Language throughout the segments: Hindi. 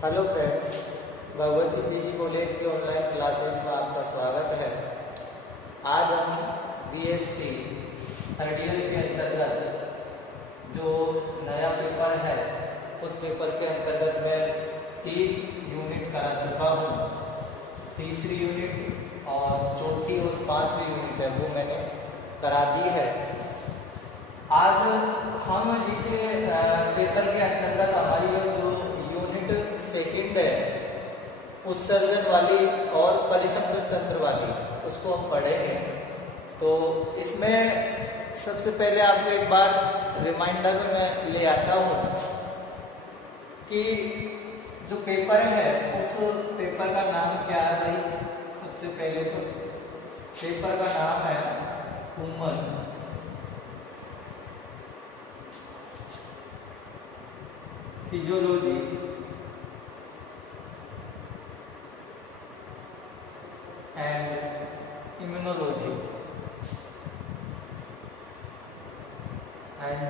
Hello friends, Bhagwati PG college के ऑनलाइन क्लासेस में आपका स्वागत है। आज हम बीएससी थर्ड ईयर के अंतर्गत जो नया पेपर है उस पेपर के अंतर्गत मैं 3 यूनिट करा चुका हूँ। तीसरी यूनिट और चौथी और 5वीं यूनिट है वो मैंने करा दी है। आज हम इस पेपर के अंतर्गत हमारी जो यूनिट सेकंड है उत्सर्जन वाली और परिसंचरण तंत्र वाली उसको हम पढ़ेंगे। तो इसमें सबसे पहले आपको एक बार रिमाइंडर में मैं ले आता हूँ कि जो पेपर है उस पेपर का नाम क्या है भाई। सबसे पहले तो पेपर का नाम है human physiology and immunology and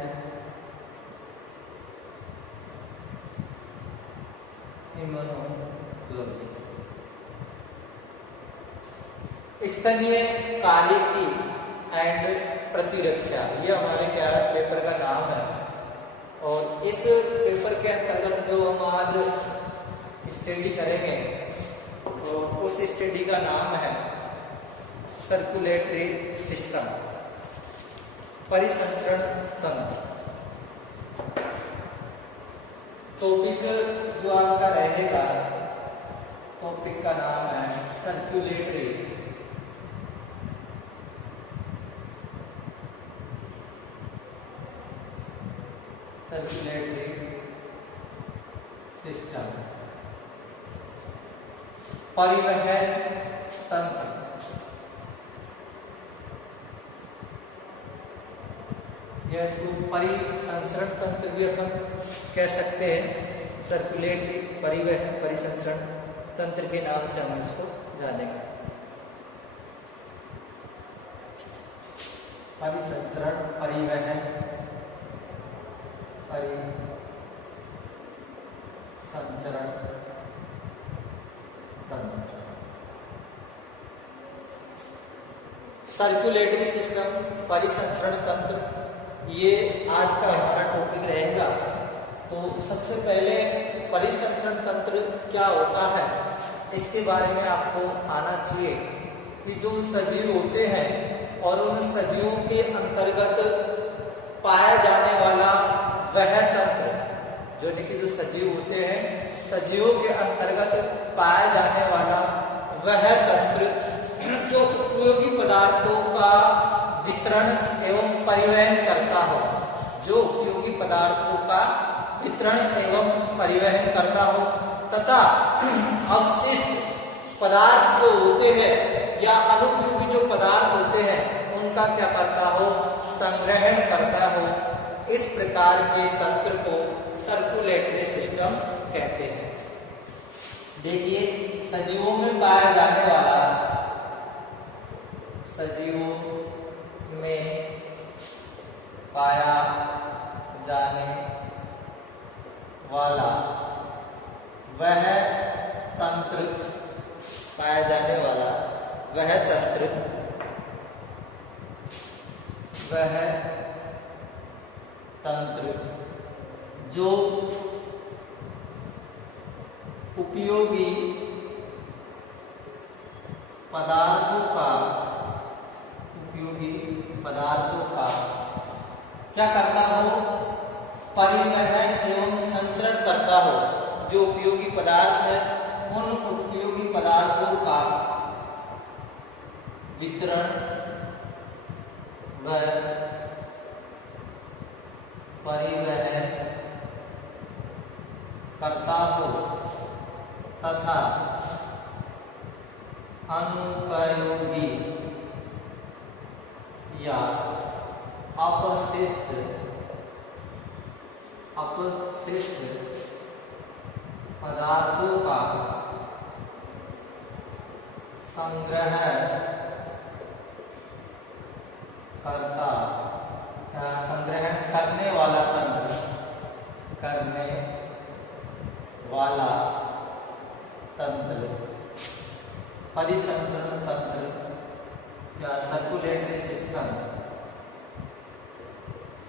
immunology. स्तनीय कालिकी एंड प्रतिरक्षा, ये हमारे क्या है पेपर का नाम है। और इस पेपर के अंतर्गत जो हम आज स्टडी करेंगे तो उस स्टडी का नाम है सर्कुलेटरी सिस्टम, परिसंचरण तंत्र। टॉपिक जो आपका रहेगा, टॉपिक का नाम है सर्कुलेटरी सिस्टम, परिवहन तंत्र। या इसको परिसंचरण तंत्र भी हम कह सकते हैं। सर्कुलेटरी परिवहन परिसंचरण तंत्र के नाम से हम इसको जानेंगे। परिसंचरण परिवहन परिसंचरण तंत्र। सर्कुलेटरी सिस्टम परिसंचरण तंत्र, ये आज का हमारा टॉपिक रहेगा। तो सबसे पहले परिसंचरण तंत्र क्या होता है इसके बारे में आपको आना चाहिए कि जो सजीव होते हैं और उन सजीवों के अंतर्गत पाया जाने वाला वह तंत्र, जो सजीव होते हैं, सजीवों के अंतर्गत पाया जाने वाला वह तंत्र जो उपयोगी पदार्थों का वितरण एवं परिवहन करता हो, जो उपयोगी पदार्थों का वितरण एवं परिवहन करता हो तथा अवशिष्ट पदार्थ जो होते हैं या अनुपयोगी जो पदार्थ होते हैं उनका क्या करता हो, संग्रहण करता हो। इस प्रकार के तंत्र को सर्कुलेटरी सिस्टम कहते हैं। देखिए, सजीवों में पाया जाने वाला, सजीवों में पाया जाने वाला वह तंत्र, पाया जाने वाला वह तंत्र, वह तंत्र जो उपयोगी पदार्थों का, उपयोगी पदार्थों का क्या करता हो, परिवहन एवं संचरण करता हो। जो उपयोगी पदार्थ है उन उपयोगी पदार्थों का वितरण व परिवहन करता हो तथा अनुपयोगी या अपशिष्ट पदार्थों का संग्रह करता, संग्रहण करने वाला तंत्र, करने वाला तंत्र, परिसंचरण तंत्र या सर्कुलेटरी सिस्टम,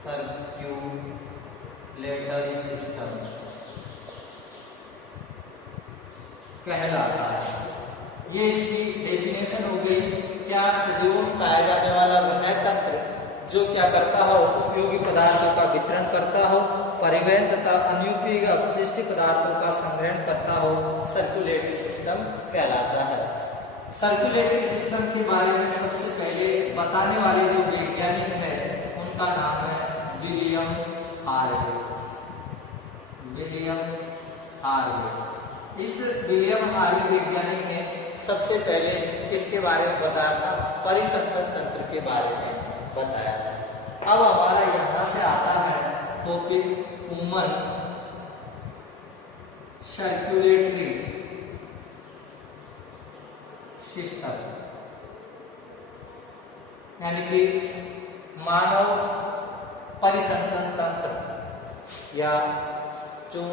सर्क्यूलेटरी सिस्टम कहलाता है। ये इसकी डेफिनेशन हो गई। क्या सजीवों में पाया जाने वाला वह तंत्र जो क्या करता हो, उपयोगी पदार्थों का वितरण करता हो, परिवहन तथा अनुपयोगी अपशिष्ट पदार्थों का संग्रहण करता हो, सर्कुलेटरी सिस्टम कहलाता है। सर्कुलेटरी सिस्टम के बारे में सबसे पहले बताने वाले जो वैज्ञानिक है उनका नाम है विलियम हार्वे। William Harvey. इस विलियम हार्वे वैज्ञानिक ने सबसे पहले किसके बारे में बताया था? परिसंचरण तंत्र के बारे में बताया था। अब हमारा यहां से आता है टॉपिक ह्यूमन सर्कुलेटरी सिस्टम, यानी कि मानव परिसंचरण तंत्र, या जो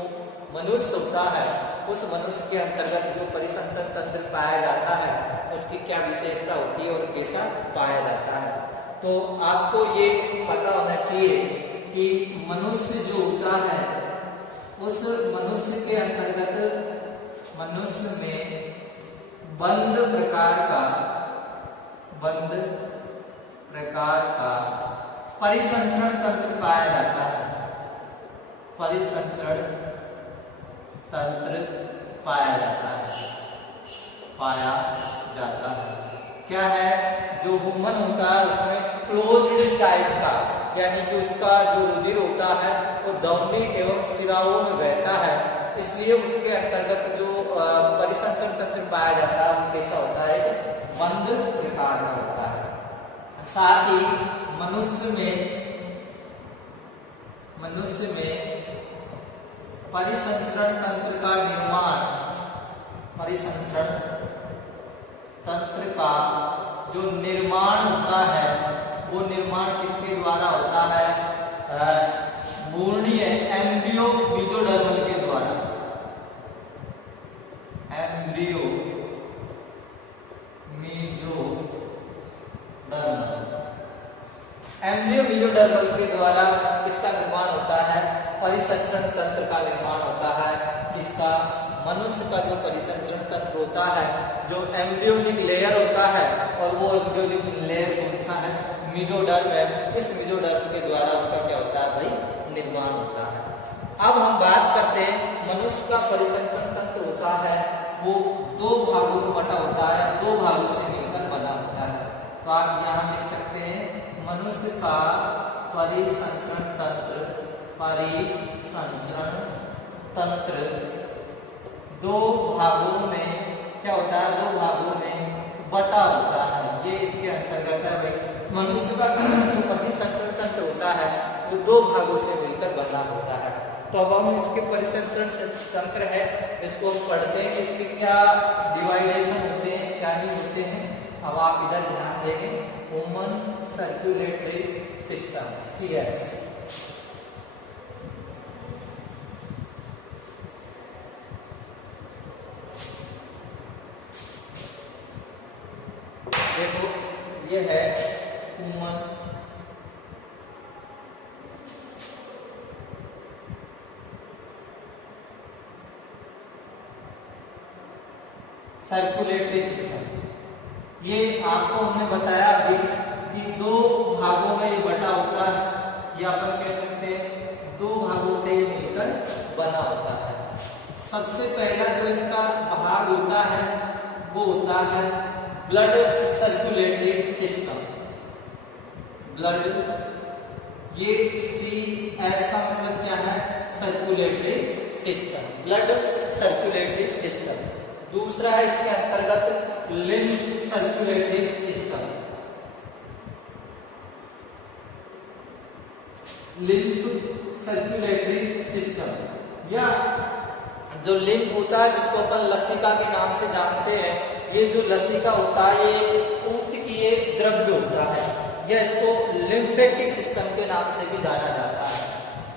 मनुष्य होता है उस मनुष्य के अंतर्गत जो परिसंचरण तंत्र पाया जाता है उसकी क्या विशेषता होती है और कैसा पाया जाता है। तो आपको ये पता होना चाहिए कि मनुष्य जो होता है उस मनुष्य के अंतर्गत मनुष्य में बंद प्रकार का परिसंचरण तंत्र पाया जाता है। परिसंचरण तंत्र पाया जाता है। क्या है? जो ह्यूमन होता है उसमें क्लोज्ड टाइप का, यानी कि उसका जो रुधिर होता है वो धमनी एवं शिराओं में बहता है, इसलिए उसके अंतर्गत जो परिसंचरण तंत्र पाया जाता है वो कैसा होता है? बंद प्रकार का होता है। साथ ही मनुष्य में परिसंचरण तंत्र का निर्माण, परिसंचरण तंत्र का जो निर्माण होता है वो निर्माण किसके द्वारा होता है? भ्रूणीय एम्ब्रियो मेसोडर्मल के द्वारा। एम्ब्रियो मेसोडर्मल के द्वारा इसका निर्माण होता है। परिसंचरण तंत्र का निर्माण होता है। इसका मनुष्य का जो परिसंचरण तंत्र होता है, जो एम्ब्रियोनिक लेयर होता है, और वो एम्ब्रियोनिक लेयर कौन सा है? मेसोडर्म है। इस मेसोडर्म के द्वारा उसका क्या होता है भाई? निर्माण होता है। अब हम बात करते हैं मनुष्य का परिसंचरण तंत्र होता है वो दो भागों में बटा होता है, दो भागों से मिलकर बना होता है। तो आप यहाँ लिख सकते हैं मनुष्य का परिसंचरण तंत्र दो भागों में क्या होता है? दो भागों में बटा होता है। ये इसके अंतर्गत है भाई। मनुष्य का जो परिसंचरण तंत्र होता है वो दो भागों से मिलकर बना होता है। तो अब हम इसके परिसंचरण तंत्र है इसको पढ़ते हैं, इसके क्या डिवाइडेशन होते हैं, क्या नहीं होते हैं। अब आप इधर ध्यान देंगे, ह्यूमन सर्कुलेटरी सिस्टम CS। देखो ये है ह्यूमन सर्कुलेटरी सिस्टम। ये आपको हमने बताया अभी कि दो भागों में बटा होता है, या अपन कह सकते हैं दो भागों से मिलकर बना होता है। सबसे पहला जो इसका भाग होता है वो होता है ब्लड सर्कुलेटरी सिस्टम। ब्लड, ये CS का मतलब क्या है? Circulatory system, blood circulatory system. दूसरा है इसके अंतर्गत lymph circulatory system. Lymph circulatory system, या जो लिम्फ होता है जिसको अपन लसिका के नाम से जानते हैं, ये जो लसिका होता है ये ऊतकीय द्रव्य होता है, या इसको लिम्फेटिक सिस्टम के नाम से भी जाना जाता है,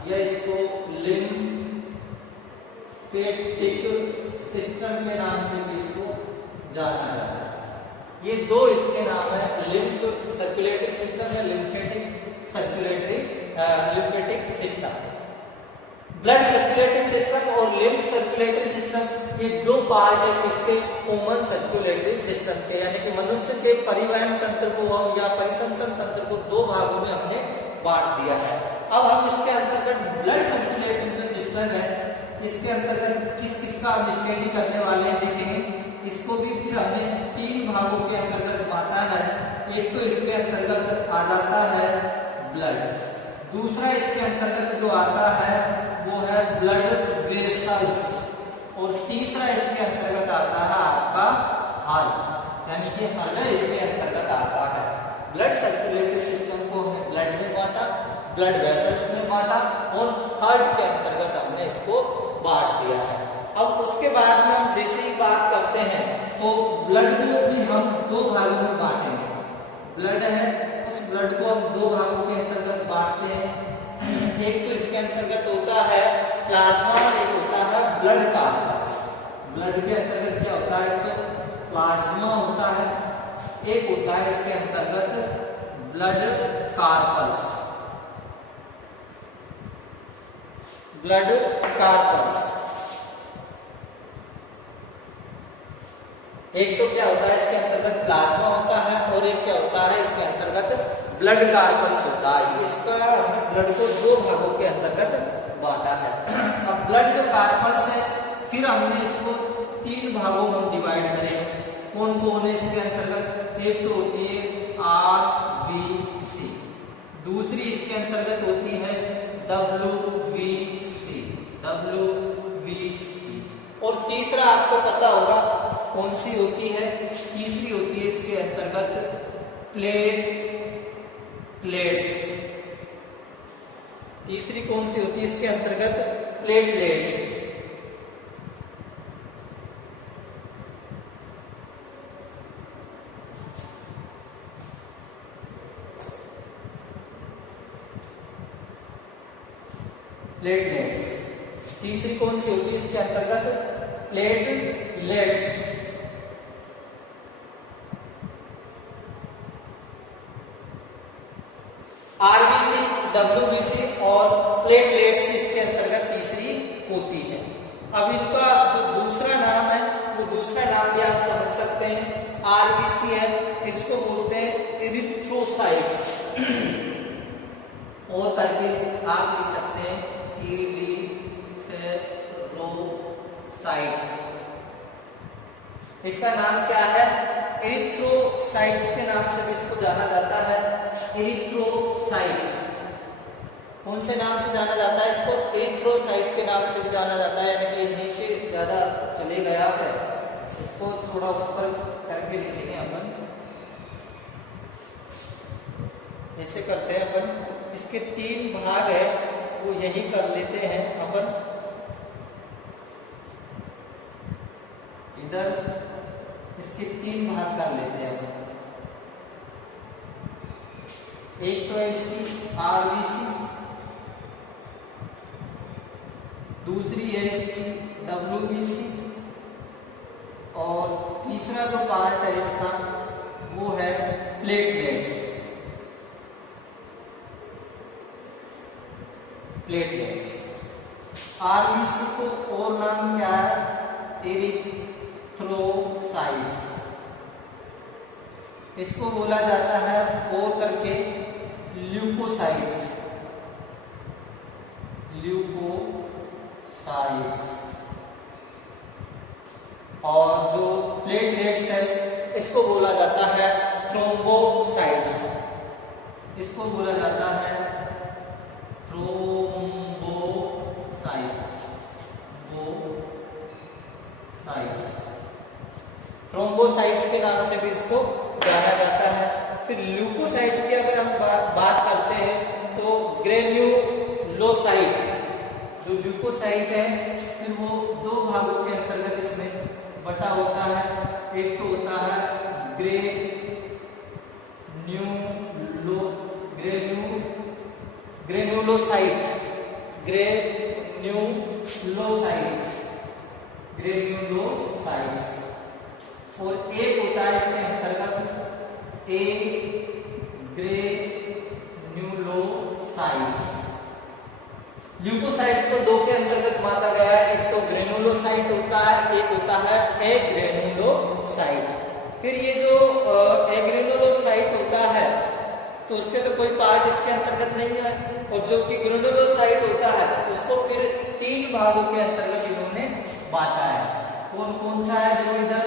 या इसको लिम्फेटिक सिस्टम के नाम से भी इसको जाना जाता है। ये दो इसके नाम है, लिम्फ सर्कुलेटरी सिस्टम या lymphatic system. Blood circulatory system और लिम्फ सर्कुलेटरी सिस्टम, ये दो पार्ट है इसके कॉमन सर्कुलेटरी सिस्टम के, यानी कि मनुष्य के परिवहन तंत्र को या परिसंचरण तंत्र को दो भागों में हमने बांट दिया है। अब हम इसके अंतर्गत ब्लड सर्कुलेटरी जो सिस्टम है, इसके अंतर्गत किस किस का हम स्टडी करने वाले हैं देखेंगे। इसको भी फिर हमने तीन भागों के अंतर्गत बांटा है। एक तो इसके अंतर्गत आ जाता है ब्लड, दूसरा इसके अंतर्गत जो आता है वो है ब्लड वेसल्स, और तीसरा इसके अंतर्गत आता है आपका हार्ट, यानी कि हृदय इसके अंतर्गत आता है। ब्लड सर्कुलेटरी सिस्टम को हमने ब्लड में बांटा, ब्लड वेसल्स में बांटा और हार्ट के अंतर्गत हमने इसको बांट दिया है। अब उसके बाद में हम जैसे ही बात करते हैं तो ब्लड को भी हम दो भागों में बांटेंगे। ब्लड है, उस ब्लड को हम दो भागों के अंतर्गत बांटते हैं। एक तो इसके अंतर्गत होता है प्लाज्मा और एक होता है ब्लड कार्पल्स। ब्लड के अंतर्गत क्या होता है, तो प्लाज्मा होता है, एक होता है इसके अंतर्गत ब्लड कार्पल्स। ब्लड कार्पल्स एक तो क्या होता है इसके अंतर्गत प्लाज्मा होता है और एक क्या होता है इसके अंतर्गत ब्लड कार्पल्स होता है। इसका हमने ब्लड को दो भागों के अंतर्गत बांटा है। अब ब्लड जो कार्पल्स है, फिर हमने इसको तीन भागों में डिवाइड करें। कौन कौन है इसके अंतर्गत, एक तो होती है RBC, दूसरी इसके अंतर्गत होती है WBC, और तीसरा आपको पता होगा कौन सी होती है, तीसरी होती है इसके अंतर्गत प्लेट्स। तीसरी कौन सी होती है इसके अंतर्गत, प्लेटलेट्स। प्लेटलेट्स तीसरी कौन सी होती है इसके अंतर्गत, प्लेटलेट्स। RBC, WBC और प्लेटलेट्स इसके अंतर्गत तीसरी होती है। अब इनका जो दूसरा नाम है वो दूसरा नाम भी आप समझ सकते हैं। RBC है, इसको बोलते हैं इरिथ्रोसाइट्स, और करके आप लिख सकते हैं इरिथ्रोसाइट्स। इसका नाम क्या है, इरिथ्रोसाइट्स के नाम से भी इसको जाना जाता है। इरिथ्रोसाइट्स कौन से नाम से जाना जाता है इसको, इरिथ्रोसाइट के नाम से भी जाना जाता है, यानी कि नीचे ज्यादा चले गया है, इसको थोड़ा ऊपर करके लिखेंगे अपन। ऐसे करते हैं अपन, इसके तीन भाग है वो यही कर लेते हैं अपन। इधर इसके तीन भाग कर लेते हैं अपन। एक तो है इसकी RBC, दूसरी है इसकी WBC, और तीसरा जो पार्ट है इसका वो है प्लेटलेट्स। RBC को और नाम क्या है, इरिथ्रोसाइट्स। इसको बोला जाता है और करके ल्यूकोसाइट्स। और जो प्लेटलेट्स है इसको बोला जाता है थ्रोम्बोसाइट्स। इसको बोला जाता है थ्रोम्बोसाइट्स के नाम से भी इसको जाना जाता है। फिर ल्यूकोसाइट की अगर हम बात करते हैं तो ग्रेन्युलोसाइट, जो ल्यूकोसाइट है फिर वो दो भागों के अंतर्गत इसमें बटा होता है। एक तो होता है ग्रेन्युलोसाइट ग्रेन्युलोसाइट्स, और एक होता है इसके अंतर्गत ए ग्रेन्युलोसाइट्स। ल्यूकोसाइट्स को दो के अंतर्गत बांटा गया है, एक तो ग्रेनुलोसाइट होता है, एक होता है एग्रेनुलोसाइट। फिर ये जो एग्रेनुलोसाइट होता है तो उसके तो कोई पार्ट इसके अंतर्गत नहीं है, और जो कि ग्रेनुलोसाइट होता है उसको फिर तीन भागों के अंतर्गत इन्होंने बांटा है। कौन कौन सा है? जो इधर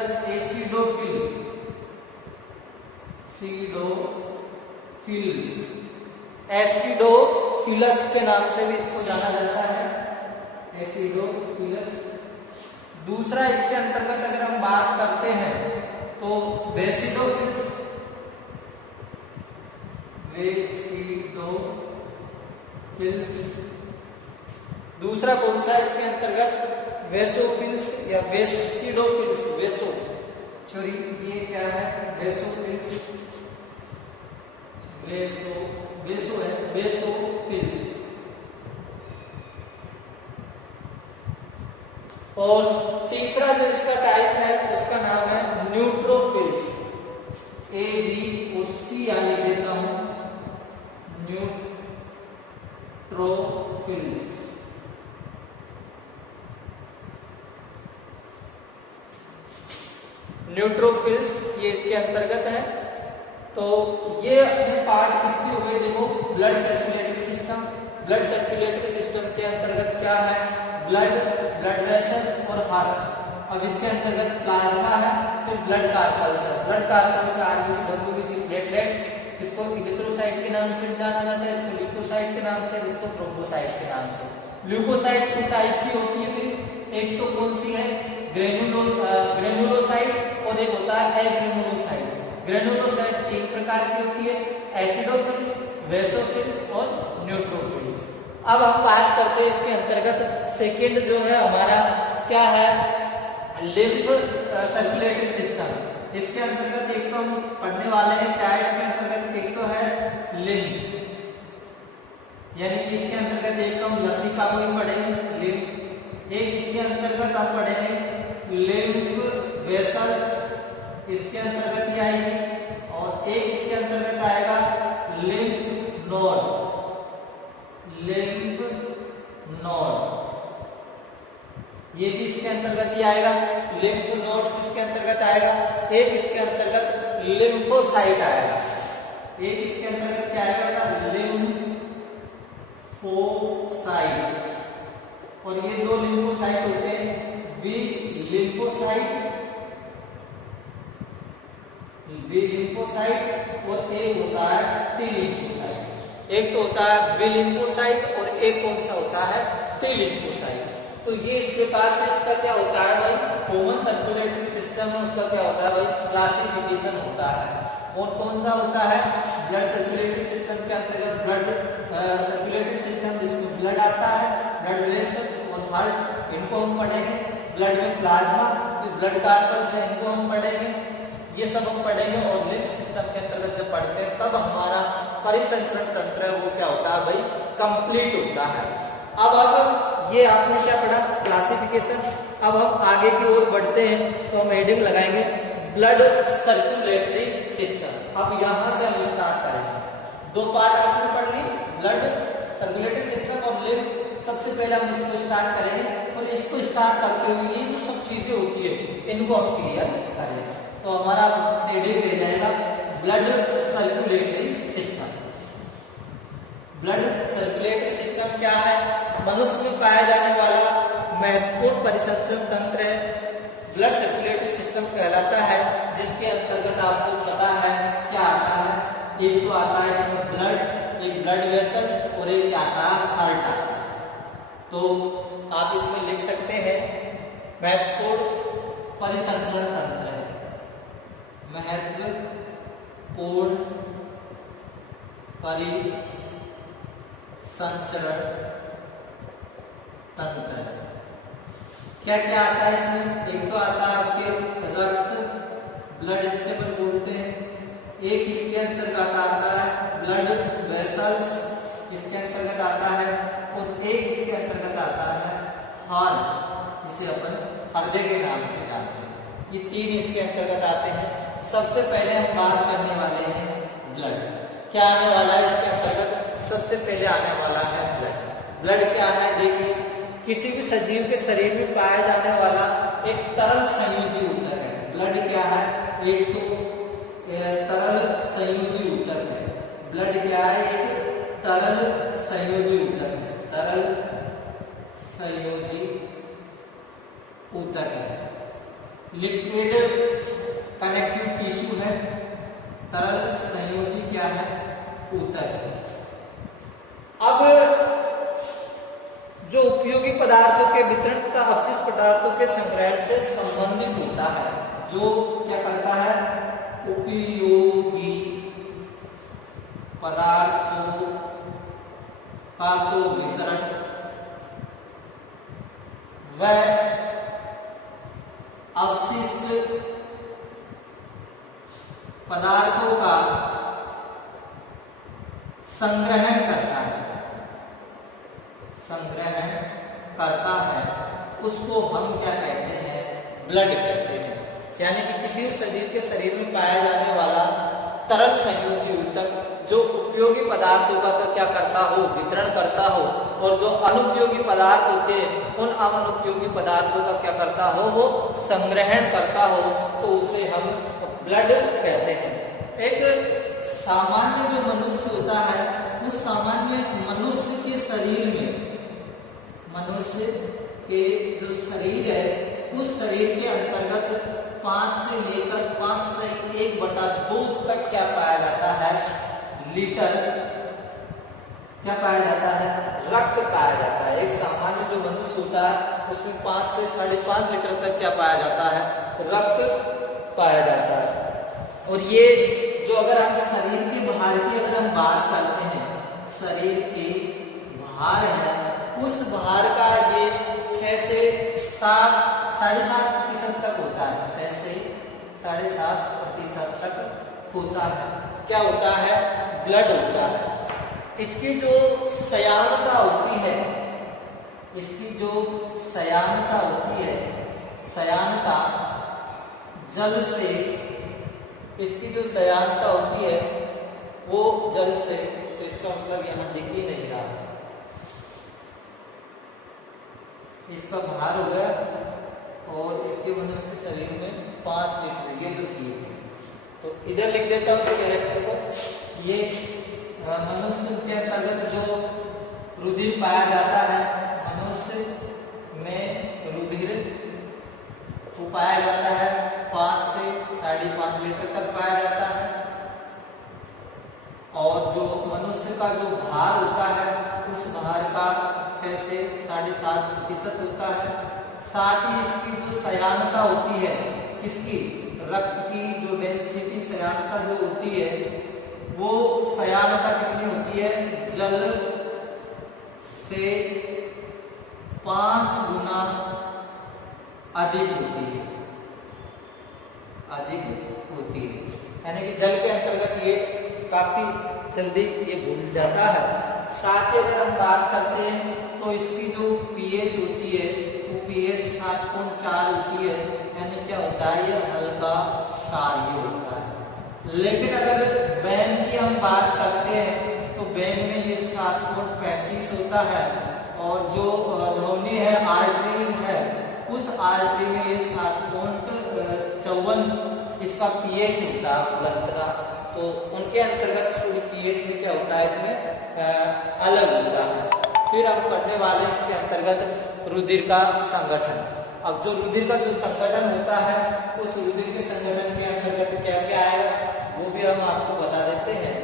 एसिडोफिलस के नाम से भी इसको जाना जाता है, एसिडोफिलस। दूसरा इसके अंतर्गत अगर हम बात करते हैं तो बेसिडोफिल्स, दूसरा कौन सा है इसके अंतर्गत? वेसोफिल्स या बेसिडोफिल्स, सॉरी ये क्या है? Basophils, basophils. और तीसरा जो इसका टाइप है उसका नाम है न्यूट्रोफिल्स, ABOC लिख देता हूं, न्यूट्रोफिल्स। न्यूट्रोफिल्स ये इसके अंतर्गत है। तो ये अपने पार्ट किसके हो गए? देखो, blood circulatory system. Blood circulatory system के अंतर्गत क्या है? ब्लड वेसल्स और हार्ट। अब इसके अंतर्गत प्लाज्मा है, फिर ब्लड कार्पल्स है। ब्लड कार्पल्स का आरबीसी, डब्ल्यूबीसी, प्लेटलेट्स, इसको इरिथ्रोसाइट के नाम से जाना जाता है, इसको ल्यूकोसाइट के नाम से, इसको थ्रोम्बोसाइट के नाम से। ल्यूकोसाइट की टाइप की होती है फिर, एक तो कौन सी है? ग्रेनुलोसाइट, और एक होता है एग्रेनुलोसाइट। ग्रेनुलोसाइट तीन प्रकार की होती है, एसिडोफिल्स, वेसोफिल्स और न्यूट्रोफिल्स। अब हम बात करते हैं इसके अंतर्गत सेकेंड जो है हमारा क्या है? Lymph circulatory system. इसके अंतर्गत एक तो हम पढ़ने वाले हैं क्या है इसके अंतर्गत? एक तो है लिम्फ, यानी कि इसके अंतर्गत एक तो हम लसिका को ही पढ़ेंगे, लिम्फ। एक इसके अंतर्गत हम पढ़ेंगे लिम्फ वेसल्स, इसके अंतर्गत ही आएगी, और एक इसके अंतर्गत आएगा लिम्फ नोड, ये भी इसके अंतर्गत ही आएगा। लिम्फ नोड्स इसके अंतर्गत आएगा। एक इसके अंतर्गत लिम्फोसाइट आएगा, एक इसके अंतर्गत क्या आएगा? लिम्फोसाइट। और ये दो लिम्फोसाइट होते हैं, बी लिम्फोसाइट और एक होता है टी लिम्फोसाइट। एक तो होता है बी लिम्फोसाइट और एक कौन सा होता है? T lymphocyte. तो ये इस प्रकार से इसका क्या होता है भाई? कॉमन सर्कुलेटरी सिस्टम में उसका क्या होता है भाई? क्लासिफिकेशन होता है। और कौन सा होता है? ब्लड सर्कुलेटरी सिस्टम के अंतर्गत ब्लड सर्कुलेटरी सिस्टम, जिसमें ब्लड आता है, ब्लड वेसल्स और हार्ट, इनको हम पढ़ेंगे। ब्लड में प्लाज्मा, फिर ब्लड कार्पल्स है, इनको हम पढ़ेंगे। ये सब हम पढ़ेंगे। और लिम्फ सिस्टम के अंतर्गत जब पढ़ते हैं तब हमारा परिसंचरण तंत्र है वो क्या होता है भाई? कंप्लीट होता है। अब ये आपने क्या पढ़ा? क्लासिफिकेशन। अब हम आगे की ओर बढ़ते हैं तो हम हेडिंग लगाएंगे ब्लड सर्कुलेटरी सिस्टम। अब यहां से हम स्टार्ट करेंगे। दो पार्ट आपने पढ़ ली, ब्लड सर्कुलेटरी सिस्टम और लिम्फ। सबसे पहले हम इसको स्टार्ट करेंगे, और इसको स्टार्ट करते हुए ये जो सब चीजें होती है इनको हम क्लियर करेंगे। तो हमारा हेडिंग रह जाएगा blood circulatory system. Blood circulatory system क्या है? मनुष्य में पाया जाने वाला महत्वपूर्ण परिसंचरण तंत्र है। ब्लड सर्कुलेटरी सिस्टम कहलाता है, जिसके अंतर्गत आपको पता है क्या आता है? एक तो आता है इसमें ब्लड, एक ब्लड वेसल्स, और एक आता है हार्ट। तो आप इसमें लिख सकते हैं महत्वपूर्ण परिसंचरण तंत्र है, महत्वपूर्ण परिसंचरण तंत्र। क्या क्या आता है इसमें? एक तो आता है आपके रक्त, ब्लड जिसे हम बोलते हैं। एक इसके अंतर्गत आता है ब्लड वेसल्स, इसके अंतर्गत आता है, और एक इसके अंतर्गत आता है हार्ट, जिसे अपन हृदय के नाम से जानते हैं। ये 3 इसके अंतर्गत आते हैं। सबसे पहले हम बात करने वाले हैं ब्लड। क्या आने वाला है इसके अंतर्गत? सबसे पहले आने वाला है ब्लड। ब्लड क्या है? देखिए, किसी भी सजीव के शरीर में पाया जाने वाला एक तरल संयोजी ऊतक है। ब्लड क्या है? एक तो तरल संयोजी ऊतक है। ब्लड क्या है? एक तरल संयोजी ऊतक है। तरल संयोजी ऊतक है। लिक्विड कनेक्टिव टिश्यू है। तरल संयोजी क्या है? ऊतक है। अब जो उपयोगी पदार्थों के वितरण तथा अपशिष्ट पदार्थों के संग्रहण से संबंधित होता है, जो क्या करता है? उपयोगी पदार्थों का तो वितरण व अवशिष्ट पदार्थों का संग्रहण करता है, संग्रहण करता है, उसको हम क्या कहते हैं? ब्लड कहते हैं। यानी कि किसी सजीव के शरीर में पाया जाने वाला तरल संयोजी ऊतक जो उपयोगी पदार्थों का क्या करता हो? वितरण करता हो, और जो अनुपयोगी पदार्थ होते हैं उन अनुपयोगी पदार्थों का क्या करता हो? वो संग्रहण करता हो, तो उसे हम ब्लड कहते हैं। एक सामान्य जो मनुष्य होता है, उस सामान्य मनुष्य के शरीर में, मनुष्य के जो शरीर है, उस शरीर के अंतर्गत 5 से लेकर 5/1/2 तक क्या पाया जाता है? लीटर क्या पाया जाता है? रक्त पाया जाता है। एक सामान्य जो मनुष्य होता है उसमें 5 से 5.5 लीटर तक क्या पाया जाता है? रक्त पाया जाता है। और ये जो अगर हम शरीर के बाहर की अगर हम बात करते हैं, शरीर के बाहर है, उस बाहर का ये 6 से 7.5% तक होता है। 6 से 7.5% तक होता है। क्या होता है? ब्लड होता है। इसकी जो सयानता होती है, इसकी जो सयानता होती है, सयानता जल से, इसकी जो सयानता होती है वो जल से, तो इसका मतलब यहाँ दिख ही नहीं रहा, इसका भार हो गया, और इसके मनुष्य के शरीर में 5 लीटर, ये तो ठीक है। तो इधर लिख देता हूँ कैरेक्टर को। ये मनुष्य के अंतर्गत जो रुधिर पाया जाता है, मनुष्य में रुधिर को पाया जाता है 5 से 5.5 लीटर तक पाया जाता है। और जो मनुष्य का जो भार होता है, उस भार का 6 से 7.5% होता है। साथ ही इसकी जो सयानता होती है, इसकी रक्त की जो डेंसिटी सयानता जो होती है, वो सयानता कितनी होती है? जल से 5 गुना अधिक होती है, अधिक होती है। यानी कि जल के अंतर्गत ये काफी जल्दी ये घुल जाता है। साथ ही अगर हम बात करते हैं तो इसकी जो पीएच होती है, वो पीएच 7.4 होती है। यानी क्या होता है? ये हल्का क्षारीय होता है। लेकिन अगर बैन की हम बात करते हैं तो बैन में ये 7.35 होता है, और जो ध्वनि है, आर्टरी है, उस आर्टरी में ये 7.54 इसका पीएच होता है ब्लड का। तो उनके अंतर्गत शुद्ध पीएच में क्या होता है? इसमें अलग होता है। फिर हम पढ़ने वाले इसके अंतर्गत रुधिर का संगठन। अब जो रुधिर का जो संगठन होता है, उस रुधिर के संगठन के अंतर्गत क्या क्या आएगा वो भी हम आपको बता देते हैं।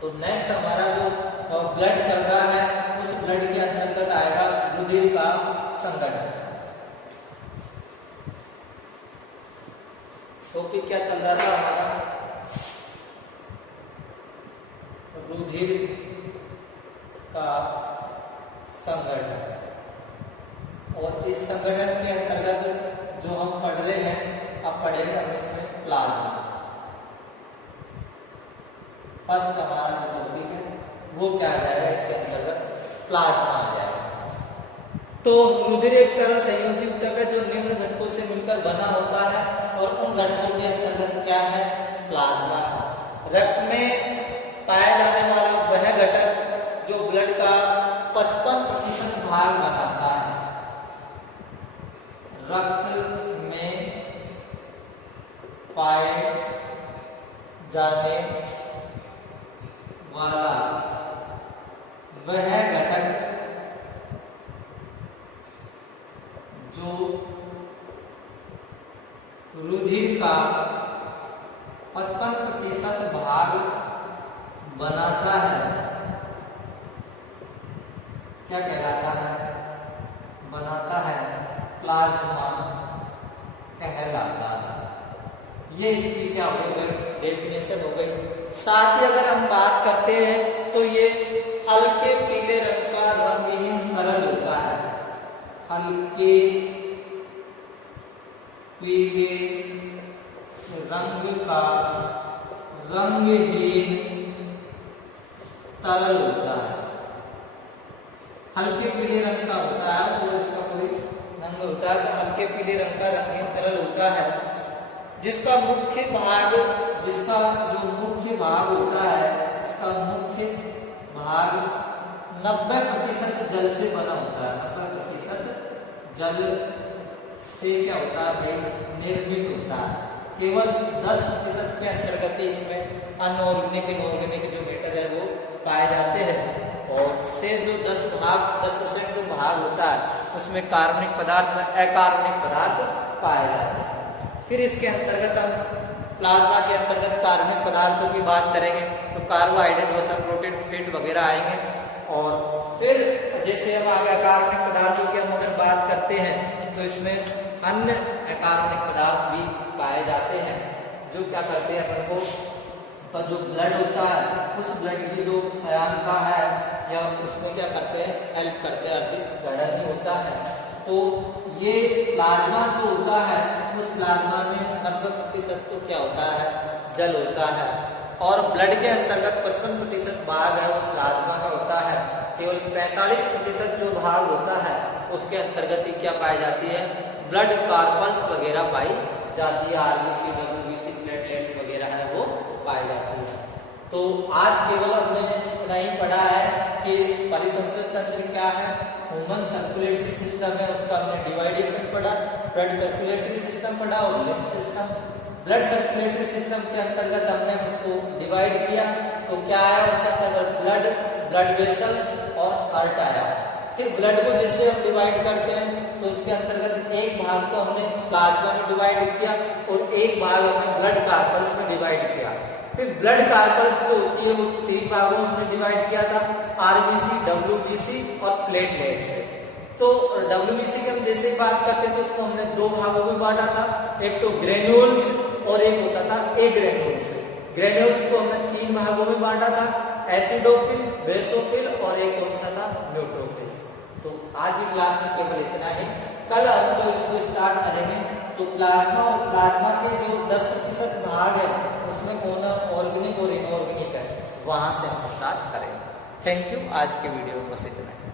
तो नेक्स्ट हमारा जो ब्लड चल रहा है, उस ब्लड के अंतर्गत आएगा रुधिर का संगठन। टॉपिक क्या चल रहा था हमारा? रुधिर का संगठन। और इस संगठन के अंतर्गत जो हम पढ़ रहे हैं, अब पढ़ेंगे हम इसमें प्लाज्मा। फर्स्ट हमारा जो टॉपिक है वो क्या आ जाएगा? इसके अंतर्गत प्लाज्मा आ जाएगा। तो रुधिर एक तरल संयोजी ऊतक है जो निम्न घटकों से मिलकर बना होता है और उन घटकों के अंतर्गत क्या है, प्लाज्मा है। रक्त में पाया जाने वाला वह घटक जो ब्लड का 55% भाग बनाता है। रक्त में पाए जाने वाला वह घटक जो रुधिर का 55% भाग बनाता है क्या कहलाता है, बनाता है, प्लाज्मा कहलाता है। ये इसकी क्या हो गई, डेफिनेशन हो गई। साथ ही अगर हम बात करते हैं तो ये हल्के पीले रंग का रंगहीन तरल होता है। हल्के पीले रंग का रंगहीन तरल होता है। हल्के पीले रंग का होता है, तो इसका कोई रंग होता है, तो हल्के पीले रंग का रंगहीन तरल होता है, जिसका मुख्य भाग, जिसका जो मुख्य भाग होता है, इसका मुख्य भाग 90% जल से बना होता है। 90% जल से क्या होता है भाई, निर्मित होता है। केवल 10% के अंतर्गत ही इसमें अनऑर्गेनिक इनऑर्गेनिक जो मैटर है वो पाए जाते हैं, और शेष जो 10% जो भाग होता है उसमें कार्बनिक पदार्थ व अकार्बनिक पदार्थ पाए जाते हैं। फिर इसके अंतर्गत हम प्लाज्मा के अंतर्गत कार्बनिक पदार्थों की बात करेंगे तो कार्बोहाइड्रेट, वसा, प्रोटीन, फैट वगैरह आएंगे। और फिर जैसे हम आगे अकार्बनिक पदार्थों की हम अगर बात करते हैं तो इसमें अन्य अकार्बनिक पदार्थ भी पाए जाते हैं जो क्या करते हैं अपन को, तो जो ब्लड होता है उस ब्लड की जो सयांता है या उसमें क्या करते हैं, हेल्प करते हैं, अधिक गढ़न नहीं होता है। तो ये प्लाज्मा जो होता है उस प्लाज्मा में 90% तो क्या होता है, जल होता है, और ब्लड के अंतर्गत 55% भाग है वो प्लाज्मा का होता है। केवल 45% जो भाग होता है उसके अंतर्गत ही क्या पाई जाती है, ब्लड कार्पल्स वगैरह पाई जाती है, आरबीसी, डब्ल्यूबीसी, प्लेटलेट्स वगैरह है वो पाई जाती है। तो आज केवल हमने इतना ही पढ़ा है कि परिसंचरण तंत्र क्या है, ह्यूमन सर्कुलेटरी सिस्टम है, उसका हमने डिवाइडेशन पढ़ा, ब्लड सर्कुलेटरी सिस्टम पढ़ा और lymph system. Blood circulatory system के अंतर्गत हमने उसको डिवाइड किया तो क्या आया उसके अंतर्गत, ब्लड वेसल्स और हार्ट आया। फिर ब्लड को जैसे हम डिवाइड करते हैं तो उसके अंतर्गत एक भाग तो हमने प्लाज्मा में डिवाइड किया और एक भाग हमने ब्लड कार्पल्स में डिवाइड किया। फिर ब्लड कार्पल्स जो होती है वो 3 भागों में हमने डिवाइड किया था, आरबीसी, डब्ल्यूबीसी और प्लेटलेट्स। तो डब्ल्यूबीसी की हम जैसे ही बात करते हैं तो उसको हमने 2 भागों में बांटा था, एक तो ग्रेन्यूल्स और एक होता था एग्रेन्यूल्स। ग्रेन्यूल्स को हमने 3 भागों में बांटा था, एसिडोफिल, बेसोफिल और एक कौन सा था, न्यूट्रोफिल्स। तो आज की क्लास में केवल इतना ही। कल हम जो इसको स्टार्ट करेंगे तो प्लाज्मा और प्लाज्मा के जो 10% भाग है उसमें कौन ऑर्गेनिक और इनऑर्गेनिक है, वहां से हम स्टार्ट करेंगे। Thank you. आज के वीडियो में बस इतना है।